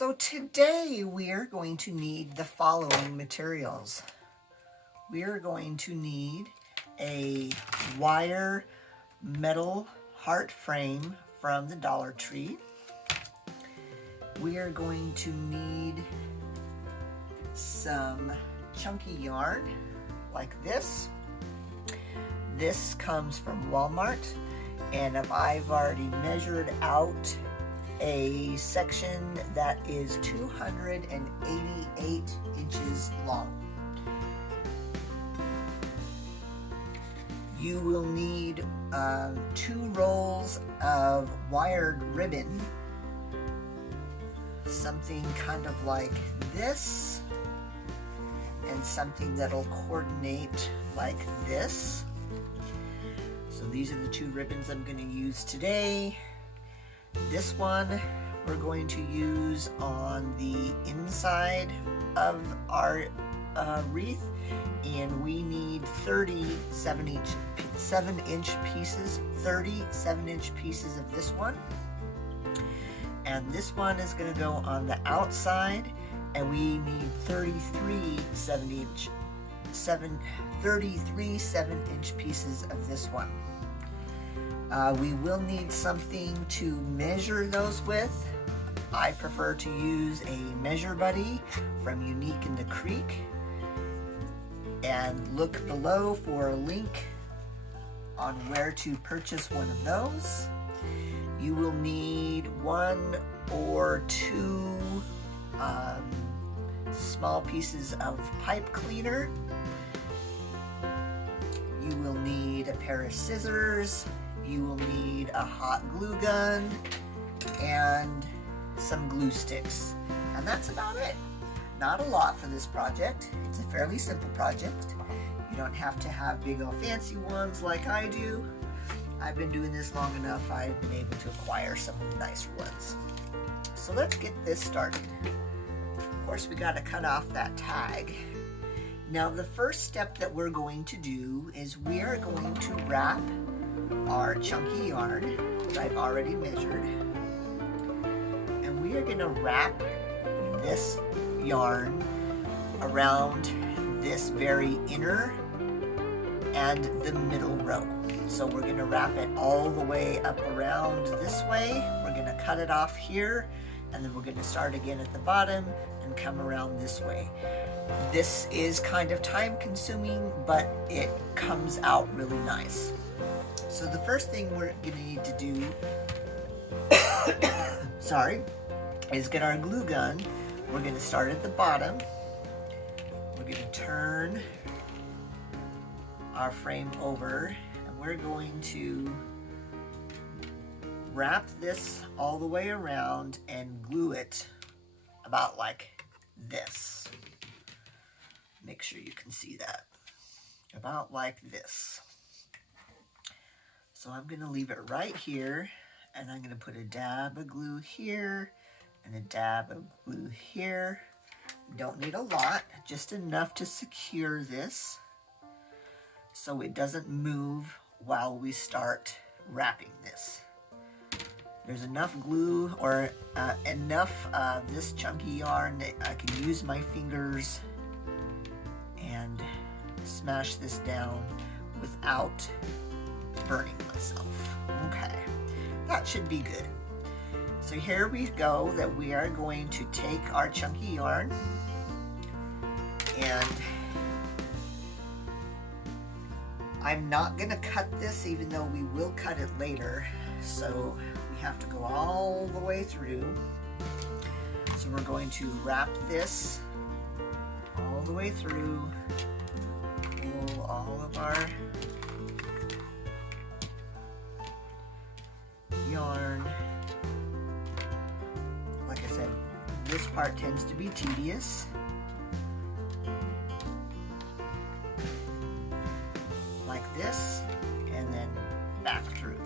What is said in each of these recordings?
So today we are going to need the following materials. We are going to need a wire metal heart frame from the Dollar Tree. We are going to need some chunky yarn like this. This comes from Walmart, and I've already measured out a section that is 288 inches long. You will need 2 rolls of wired ribbon, something kind of like this, and something that'll coordinate like this. So these are the 2 ribbons I'm going to use today. This one we're going to use on the inside of our wreath, and we need 7-inch pieces, 37-inch pieces of this one. And this one is going to go on the outside, and we need 33 7-inch pieces of this one. We will need something to measure those with. I prefer to use a Measure Buddy from Unique in the Creek, and look below for a link on where to purchase one of those. You will need 1 or 2 small pieces of pipe cleaner. You will need a pair of scissors. You will need a hot glue gun and some glue sticks. And that's about it. Not a lot for this project. It's a fairly simple project. You don't have to have big old fancy ones like I do. I've been doing this long enough, I've been able to acquire some nicer ones. So let's get this started. Of course, we got to cut off that tag. Now the first step that we're going to do is we are going to wrap our chunky yarn that I've already measured, and we are going to wrap this yarn around this very inner and the middle row. So we're going to wrap it all the way up around this way. We're going to cut it off here, and then we're going to start again at the bottom and come around this way. This is kind of time consuming, but it comes out really nice. So the first thing we're going to need to do is get our glue gun. We're going to start at the bottom. We're going to turn our frame over, and we're going to wrap this all the way around and glue it about like this. Make sure you can see that. About like this. So I'm going to leave it right here, and I'm going to put a dab of glue here and a dab of glue here. Don't need a lot, just enough to secure this so it doesn't move while we start wrapping this. There's enough glue or enough of this chunky yarn that I can use my fingers and smash this down without burning myself. Okay, that should be good. So here we go, that we are going to take our chunky yarn, and I'm not going to cut this, even though we will cut it later, so we have to go all the way through. So we're going to wrap this all the way through, pull all of our yarn. Like I said, this part tends to be tedious. Like this, and then back through.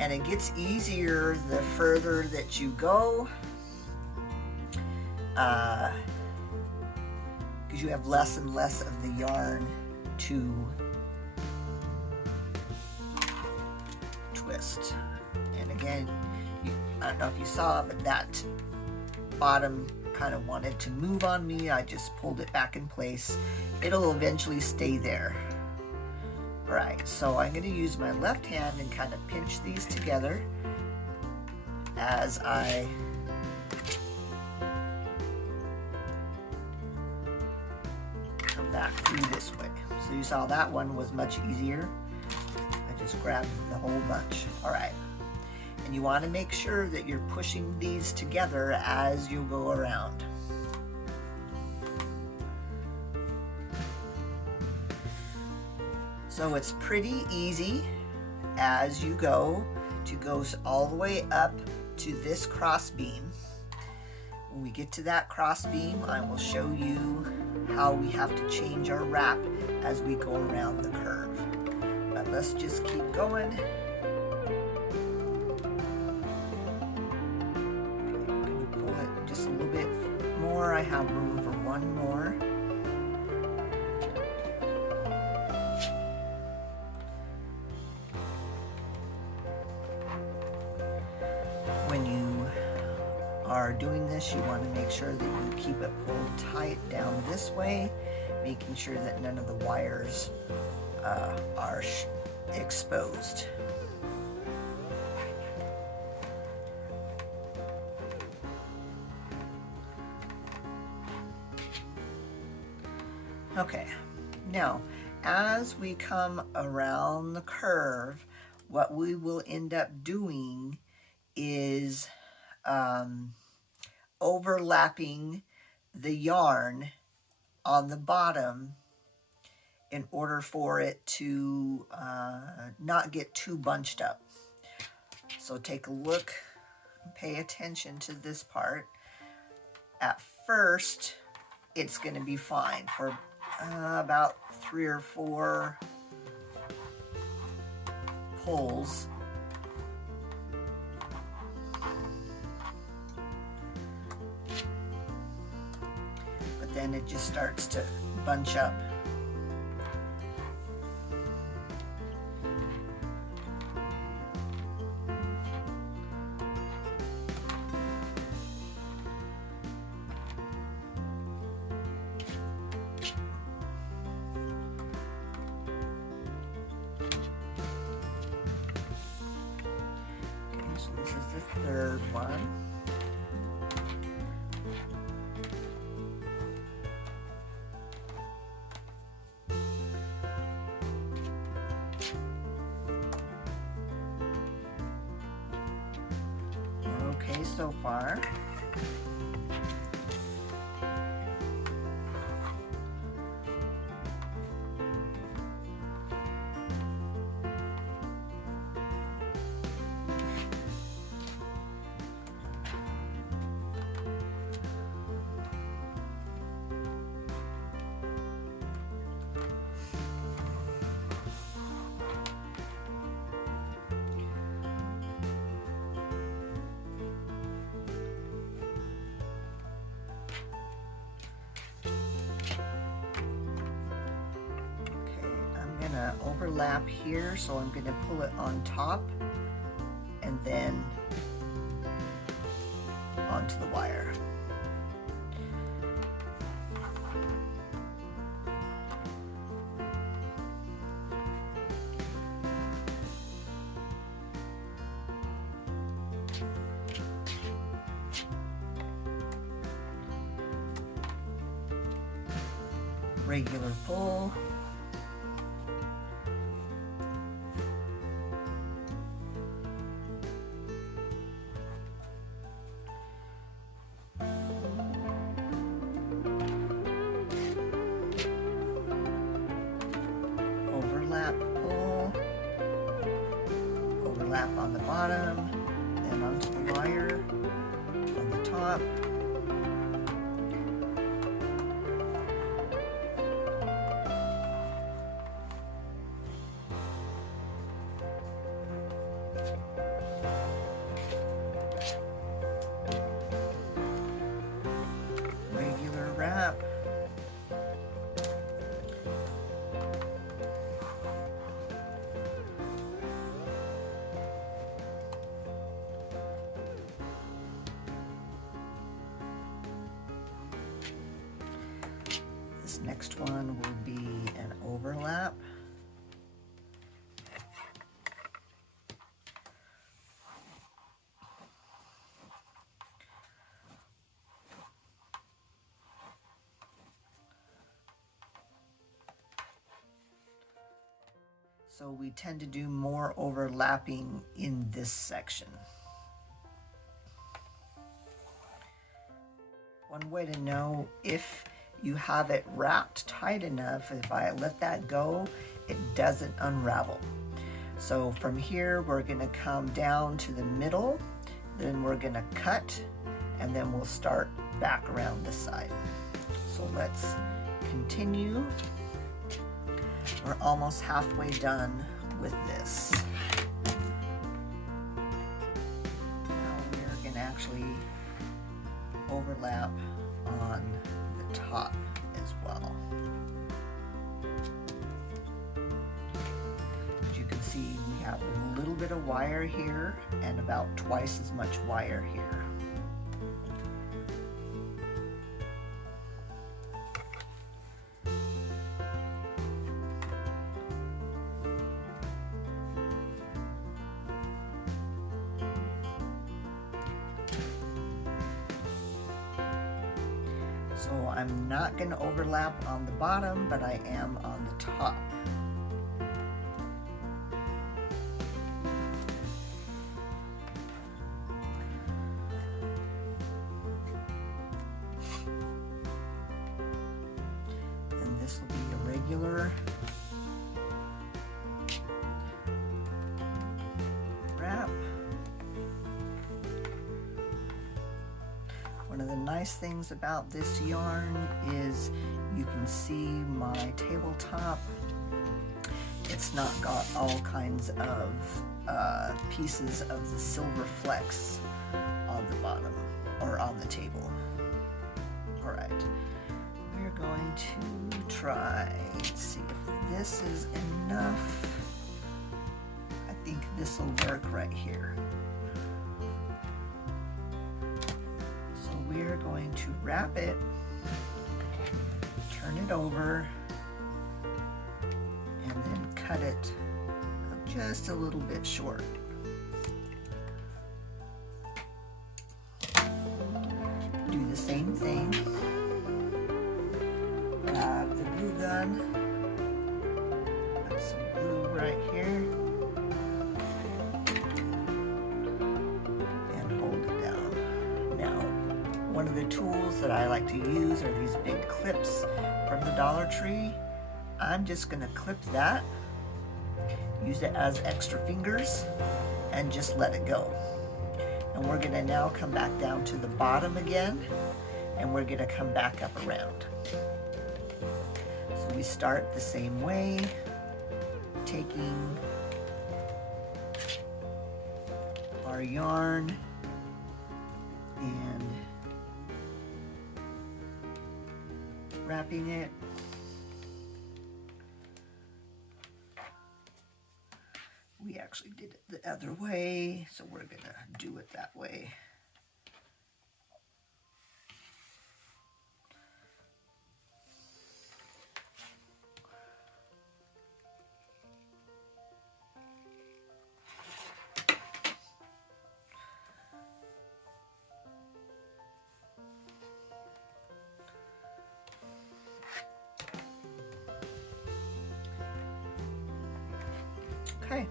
And it gets easier the further that you go, because you have less and less of the yarn to twist. And again, I don't know if you saw, but that bottom kind of wanted to move on me. I just pulled it back in place. It'll eventually stay there. All right, so I'm going to use my left hand and kind of pinch these together as I come back through this way. So you saw that one was much easier. I just grabbed the whole bunch. All right. And you want to make sure that you're pushing these together as you go around. So it's pretty easy as you go to go all the way up to this cross beam. When we get to that cross beam, I will show you how we have to change our wrap as we go around the curve. But let's just keep going. Just a little bit more. I have room for one more. When you are doing this, you want to make sure that you keep it pulled tight down this way, making sure that none of the wires are exposed. Okay, now as we come around the curve, what we will end up doing is overlapping the yarn on the bottom in order for it to not get too bunched up. So take a look, pay attention to this part. At first, it's going to be fine for about 3 or 4 pulls. But then it just starts to bunch up. So this is the third one. We're okay so far. Overlap here, so I'm going to pull it on top and then onto the wire. Regular pull. Pull, overlap on the bottom, then onto the wire on the top. Regular wrap. next one will be an overlap. So we tend to do more overlapping in this section. One way to know if you have it wrapped tight enough, if I let that go, it doesn't unravel. So from here, we're gonna come down to the middle, then we're gonna cut, and then we'll start back around this side. So let's continue. We're almost halfway done with this. Now we're gonna actually overlap on the top as well. As you can see, we have a little bit of wire here and about twice as much wire here. So I'm not going to overlap on the bottom, but I am on the top. And this will be a regular wrap. One of the nice things about this yarn is you can see my tabletop. It's not got all kinds of pieces of the silver flecks on the bottom or on the table. All right, we're going to try and see if this is enough. I think this will work right here. We're going to wrap it, turn it over, and then cut it just a little bit short. Do the same thing. Grab the glue gun, put some glue right here. One of the tools that I like to use are these big clips from the Dollar Tree. I'm just going to clip that, use it as extra fingers, and just let it go. And we're going to now come back down to the bottom again, and we're going to come back up around. So we start the same way, taking our yarn and wrapping it. We actually did it the other way, so we're gonna do it that way. Okay.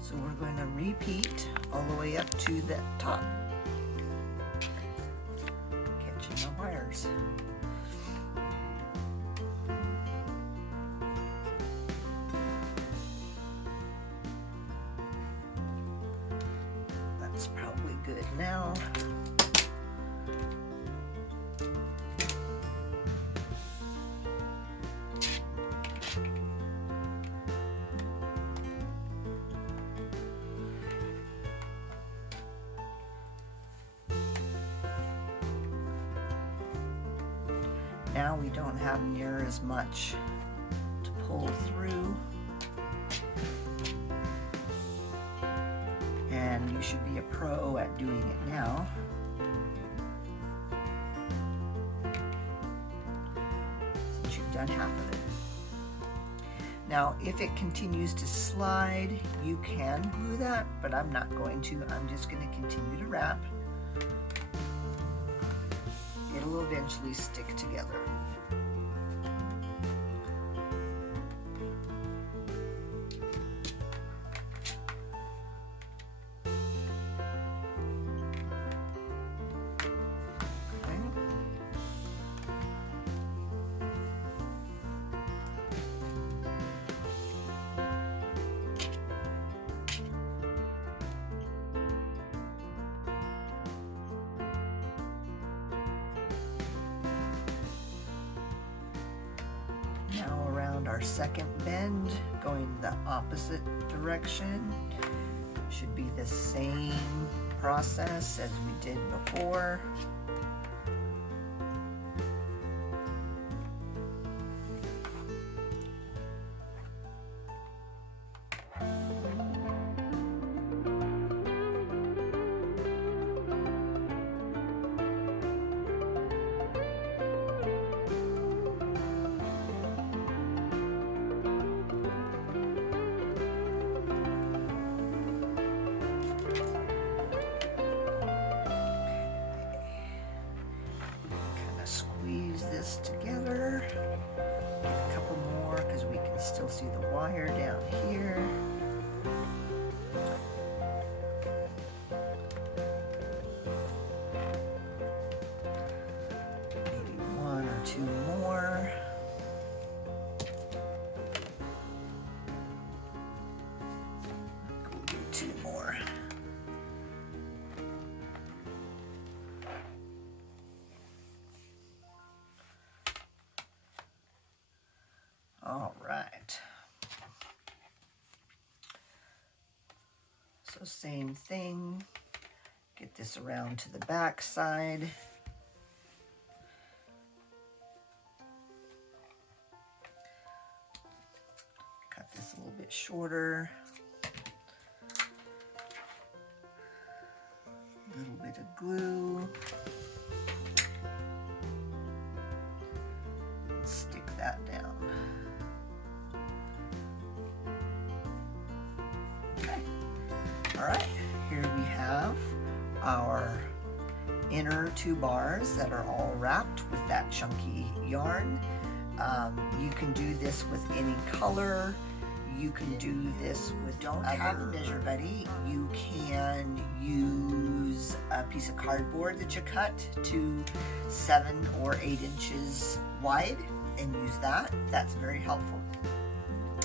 So we're going to repeat all the way up to the top. Catching the wires. That's probably good now. Now we don't have near as much to pull through, and you should be a pro at doing it now. once you've done half of it. Now, if it continues to slide, you can glue that, but I'm not going to. I'm just going to continue to wrap. It'll eventually stick together. Now around our second bend, going the opposite direction. Should be the same process as we did before. Squeeze this together. Get a couple more because we can still see the wire down here. Maybe one or two more. We'll do two more. All right. So same thing. Get this around to the back side. Cut this a little bit shorter. A little bit of glue. Stick that down. All right, here we have our inner two bars that are all wrapped with that chunky yarn. You can do this with any color. You can do this with, don't have a measure buddy, you can use a piece of cardboard that you cut to 7 or 8 inches wide and use that. That's very helpful.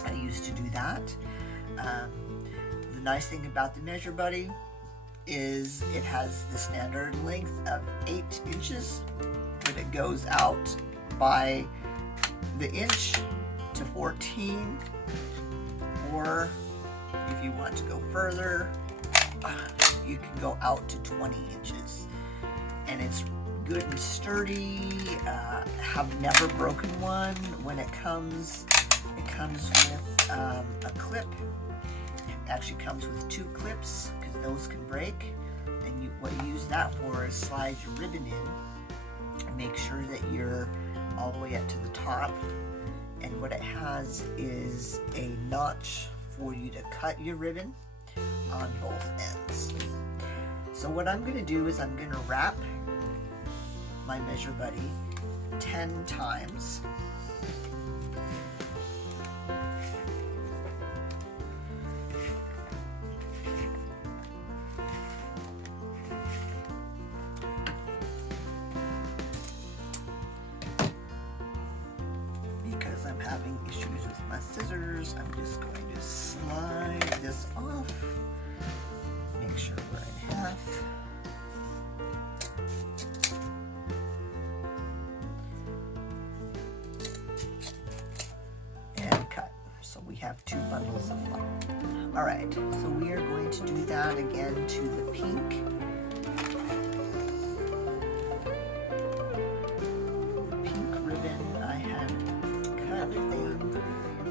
I used to do that. The nice thing about the Measure Buddy is it has the standard length of 8 inches, but it goes out by the inch to 14, or if you want to go further, you can go out to 20 inches. And it's good and sturdy. Have never broken one. When it comes with a clip. Actually comes with 2 clips because those can break, and what you use that for is slide your ribbon in and make sure that you're all the way up to the top. And what it has is a notch for you to cut your ribbon on both ends. So what I'm going to do is I'm going to wrap my Measure Buddy 10 times. I'm having issues with my scissors, I'm just going to slide this off, make sure we're in half. And cut. So we have 2 bundles of fun. Alright, so we are going to do that again to the pink.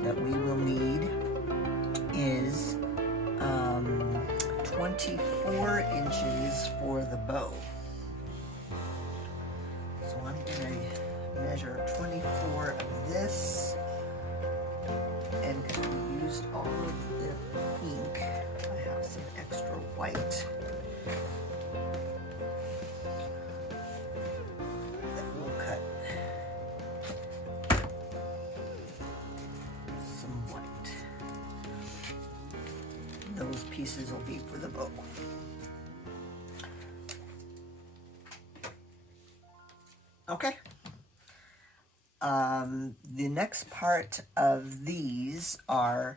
That we will need is 24 inches for the bow. So I'm going to measure 24 of this, and because we used all of the ink, I have some extra white that we'll cut some white. Those pieces will be for the bow. Okay. The next part of these are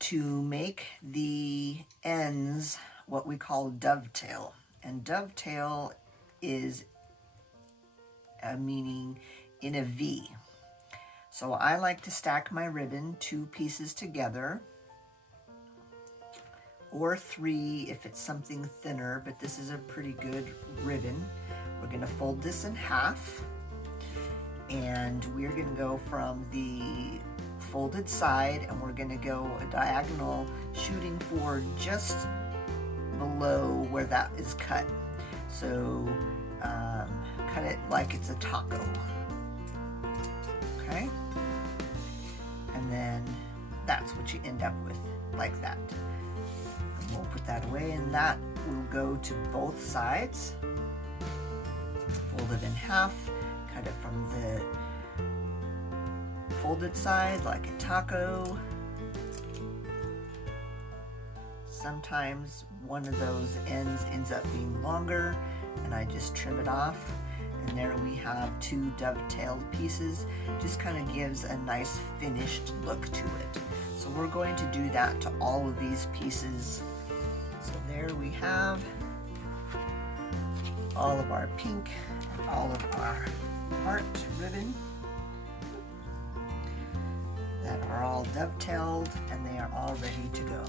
to make the ends what we call dovetail. And dovetail is a meaning in a V. So I like to stack my ribbon 2 pieces together, or 3 if it's something thinner, but this is a pretty good ribbon. We're going to fold this in half, and we're going to go from the folded side, and we're going to go a diagonal, shooting for just below where that is cut. So cut it like it's a taco. Okay? And then that's what you end up with, like that. And we'll put that away, and that will go to both sides. Fold it in half, cut it from the folded side like a taco. Sometimes one of those ends up being longer, and I just trim it off. And there we have 2 dovetailed pieces. Just kind of gives a nice finished look to it. So we're going to do that to all of these pieces. So there we have all of our pink and all of our heart ribbon that are all dovetailed, and they are all ready to go.